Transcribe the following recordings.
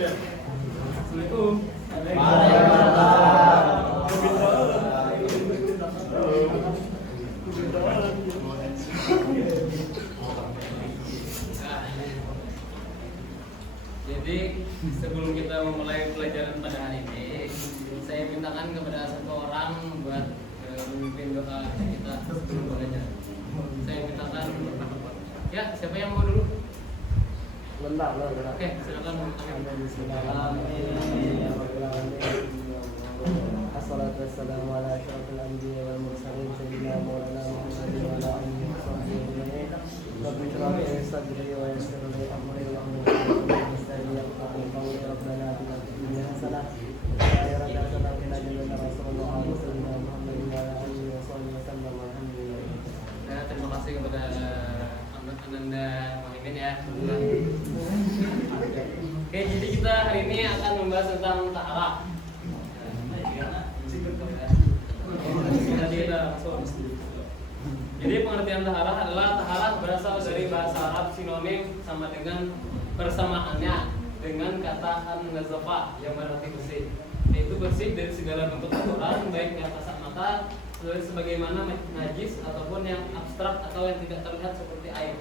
Assalamualaikum. Jadi sebelum kita memulai pelajaran pada hari ini, saya mintakan kepada satu orang buat memimpin doa kita sebelum belajar. Saya mintakan, ya siapa yang mau dulu? Oke, silakan. Assalatu wassalamu ala asyrafil anbiya wal mursalin sayyidina maulana Muhammadin wa ala alihi wa sahbihi ajma'in. Rabbi shrah li sadri wa yassir li amri wahlul 'uqdatam min lisani yafqahu qawli. Rabbana atina fid dunya hasanah wa fil akhirati hasanah wa qina adzabannar. Rasulullah sayyidina Muhammadin wa ala alihi wa sahbihi wasallam. Alhamdulillah. Terima kasih kepada Ananda Muhammad ya. Oke, jadi kita hari ini akan membahas tentang taharah. Jadi pengertian taharah adalah taharah berasal dari bahasa Arab sinonim sama dengan persamaannya dengan kata an-nazafah yang berarti bersih, yaitu bersih dari segala bentuk kotoran baik yang kasat mata sebagaimana najis ataupun yang abstrak atau yang tidak terlihat seperti air.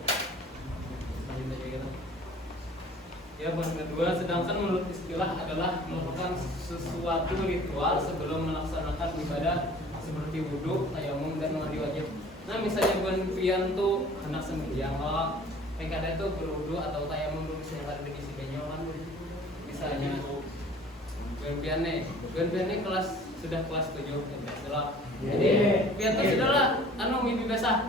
Ya, poin kedua, sedangkan menurut istilah adalah merupakan sesuatu ritual sebelum melaksanakan ibadah seperti wudhu, tayamum dan mandi wajib. Nah, misalnya bukan pian tuh anak sembilan, kalau PKD itu berwudhu atau tayamum dulu misalnya ada di isi benyolan, misalnya bukan pian nih kelas sudah kelas 7 ya, jadi pian tuh sudahlah, anu mimpi basah.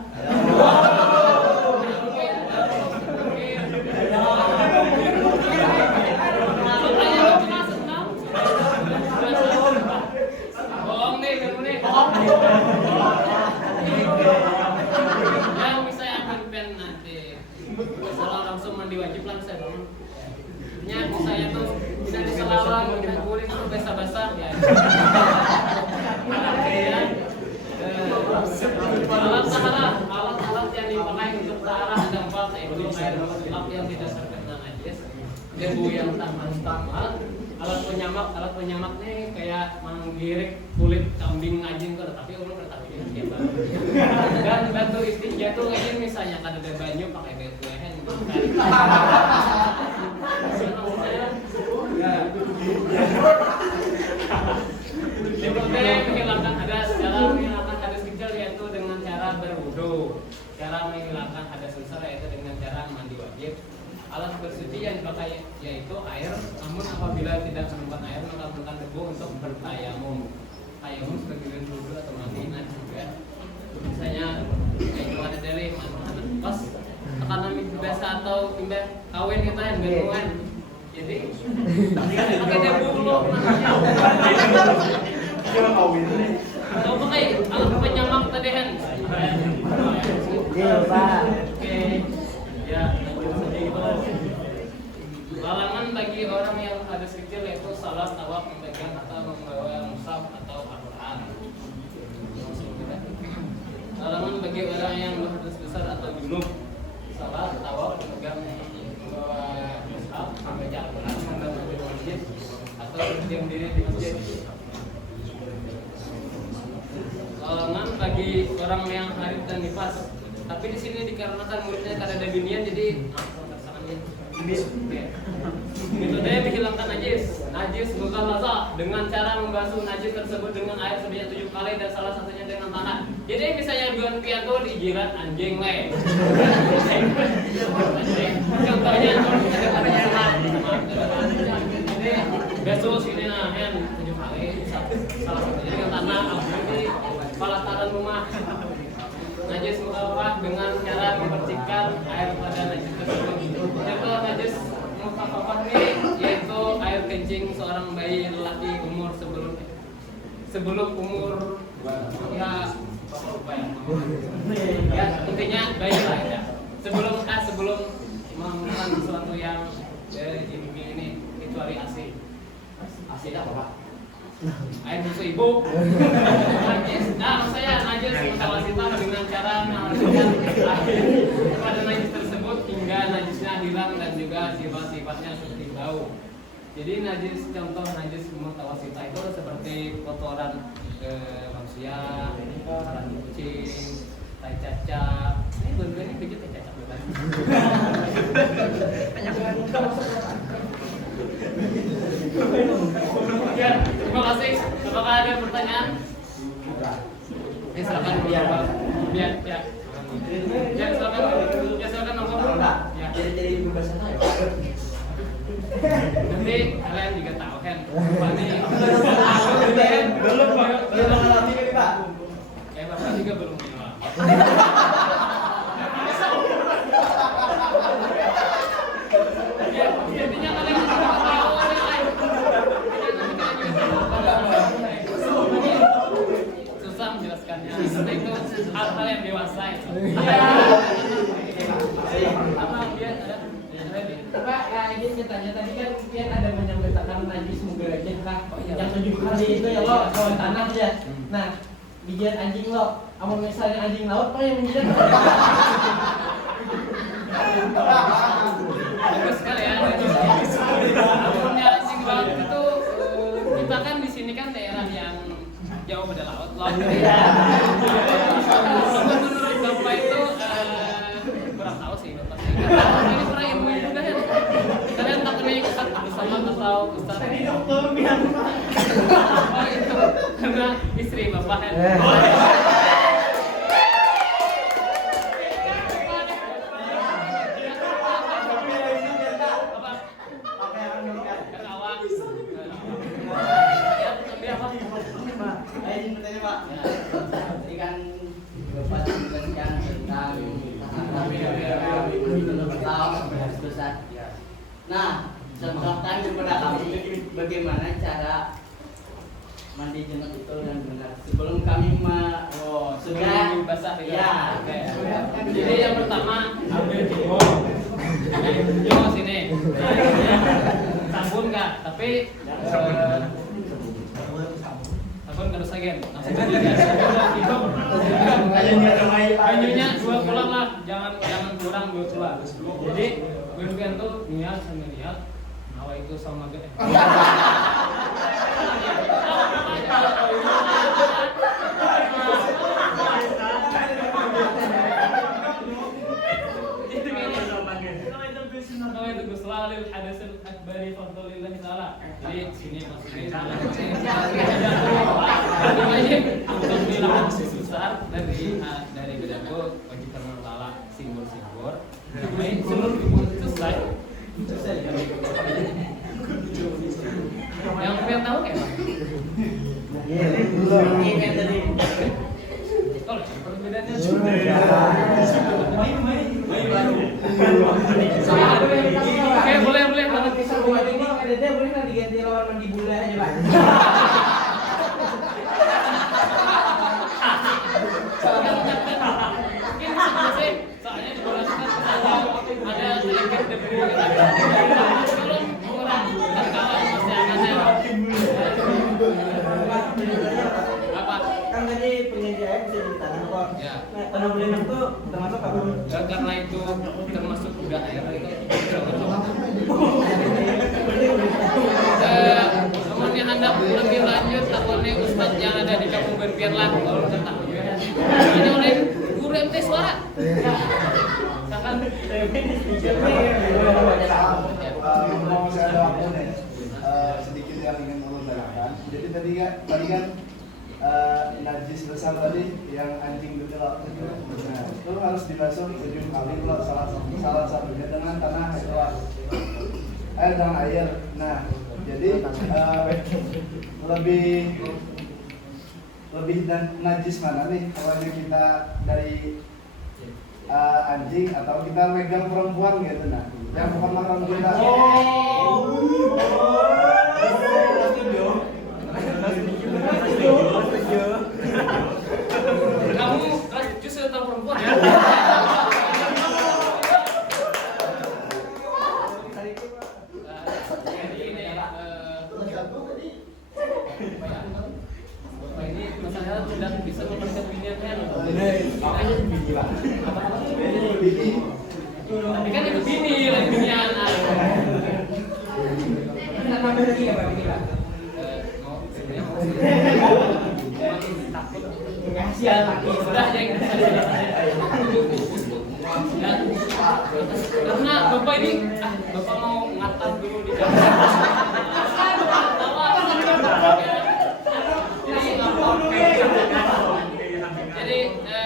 Yang misalnya akan pen nanti salah langsung mandi wajib lah saya bangun. Ya misalnya tuh tidak diselawang, tidak kulit itu basah-basah ya. Alat-alat yang dipakai untuk taharah ada 4, yaitu air lap yang tidak terkena najis, debu yang tak mustamal, alat penyamak nih kayak menggirik kulit kambing ngajin tuh, tapi ulun tapi ya bang. Dan batu istinja tuh ngajin misalnya kan ada banyu pakai batu lehen gitu kan. Menghilangkan hadas kecil yaitu dengan cara berwudu. Cara menghilangkan hadas besar yaitu dengan cara mandi wajib. Alat bersuci yang dipakai yaitu air, namun apabila tidak menemukan air maka menggunakan debu untuk bertayamum. Tayamum sebagai wudu atau mandi nanti juga. Misalnya kayak ada dari mana pas tekanan biasa atau imbah kawin kita yang berhubungan. Jadi pakai debu dulu. Atau pakai alat penyamak tadi kan. Iya, Pak. Oke. Ya, larangan bagi orang yang hadas kecil yaitu salat, tawaf, memegang atau membawa mushaf atau Al-Quran. Larangan bagi orang yang hadas besar atau junub, salat, tawaf, memegang, membawa mushaf, membaca Al-Quran, membaca masjid atau berdiam diri di masjid. Larangan bagi orang yang haid dan nifas. Tapi di sini dikarenakan muridnya kada ada binian jadi metode menghilangkan najis mughalazah dengan cara membasuh najis tersebut dengan air sebanyak 7 kali dan salah satunya dengan tanah. Jadi misalnya bukan piatu dijilat anjing le. Contohnya ada jadi basuh sini nah kan 7 kali salah satunya dengan tanah di pelataran rumah. Najis mukhaffaf dengan cara mempercikan air pada najis tersebut. Contoh najis mukhaffaf ini yaitu air kencing seorang bayi lelaki umur sebelum umur ya intinya bayi lah ya. Sebelum melakukan sesuatu yang ini kecuali ASI apa Pak? Air susu ibu. Najis, najis mutawasitan dengan cara mengalirkan air kepada najis tersebut hingga najisnya hilang dan juga sifat-sifatnya seperti bau. Jadi najis, contoh najis mutawasitah itu seperti kotoran manusia, kotoran kucing, tai cacak. Ini bener ini biji tai cacak bukan? Ya, terima kasih. Apakah ada pertanyaan? Silakan biar ya. Ya silakan. Ya silakan nomor. Ya. Jadi bahasa saya. Nanti kalian juga tahu kan. Ini Belum ngelatih ini, Pak. Bapak juga belum menyewa. Ya, intinya kalian juga tahu susah menjelaskannya. Itu hal-hal yang dewasa itu. Apa dia ada? Pak, ya ini tanya tadi kan Pian ada menyampaikan najis mugalajah kah? Yang 7 kali itu ya lo kawan tanah ya. Nah, bijian anjing lo, amun misalnya anjing laut apa yang menjilat? Bagus sekali ya. Amunnya anjing laut itu kita kan di sini kan daerah yang jauh pada laut. Menurut Bapak itu kurang tahu sih Bapak. Ini kurang ilmu juga ya. Kalian takutnya Ustaz bersama atau Ustaz? Tadi dokter bilang Oh itu karena istri Bapak kan. Tadi kan Bapak menjelaskan tentang besar. Nah, contohkan kepada kami bagaimana cara mandi junub itu yang benar. Sebelum kami Sudah basah ya. Oke. Jadi yang pertama ambil jempol. Jempol sini. Sabun enggak, tapi sabun nggak usah gen. Langsung aja. Kayunya 2 pulang lah, jangan kurang 2 pulang. Jadi berbian tuh niat sama niat. Nawa itu sama gede. Nawaitu guslalil hadasil akbari fadlillahi ta'ala. Jadi sini maksudnya untuk bilang besar dari bedaku bagi karena ta'ala simbol-simbol. Baik seluruh itu selesai. Yang pengen tahu kayak apa? Ini tadi. Kalau perbedaannya Oke, boleh banget. Buat ini ada dia boleh nggak diganti lawan mandi bula aja, Pak? Soalnya di bola kan ada sedikit debu. Kalau kurang terkala masih aneh. Apa? Kan tadi penyaji air bisa ditanam kok. Ya. Nah, tanam belenang itu termasuk apa? Karena itu termasuk udah air itu. Namun yang hendak lebih lanjut takutnya Ustadz yang ada di Kampung Berpian lah kalau tentang ini oleh guru MT Suara. Silakan. Mau saya ada aku nih sedikit yang ingin mengutarakan. Jadi tadi kan najis besar tadi yang anjing itu loh. Nah, itu harus dibasuh 7 kali loh, salah satunya dengan tanah itu loh. Dengan air. Nah, jadi lebih najis mana nih kalau kita dari anjing atau kita megang perempuan gitu nah yang bukan mahram kita. Kamu justru tahu perempuan ya? Bapak ini masalahnya tidak bisa memenuhi biniannya loh. Tapi kan itu bini, lain binian. lagi ya Pak Dika? Mau sebenarnya mau sih. Takut. Kasihan lagi. Sudah jadi ya, karena bapak ini bapak mau ngatam dulu di dalam. Jadi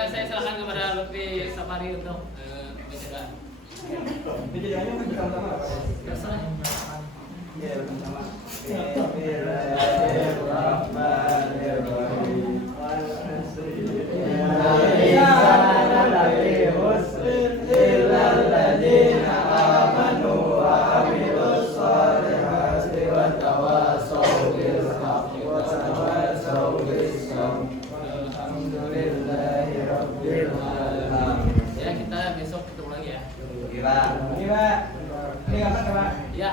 saya serahkan kepada Lutfi Safari untuk mencegah. Pencegahannya kan bersama-sama Pak. Terserah. Iya, bersama. Ya kita besok ketemu lagi ya. Ini Pak. Ini kapan Pak? Ya.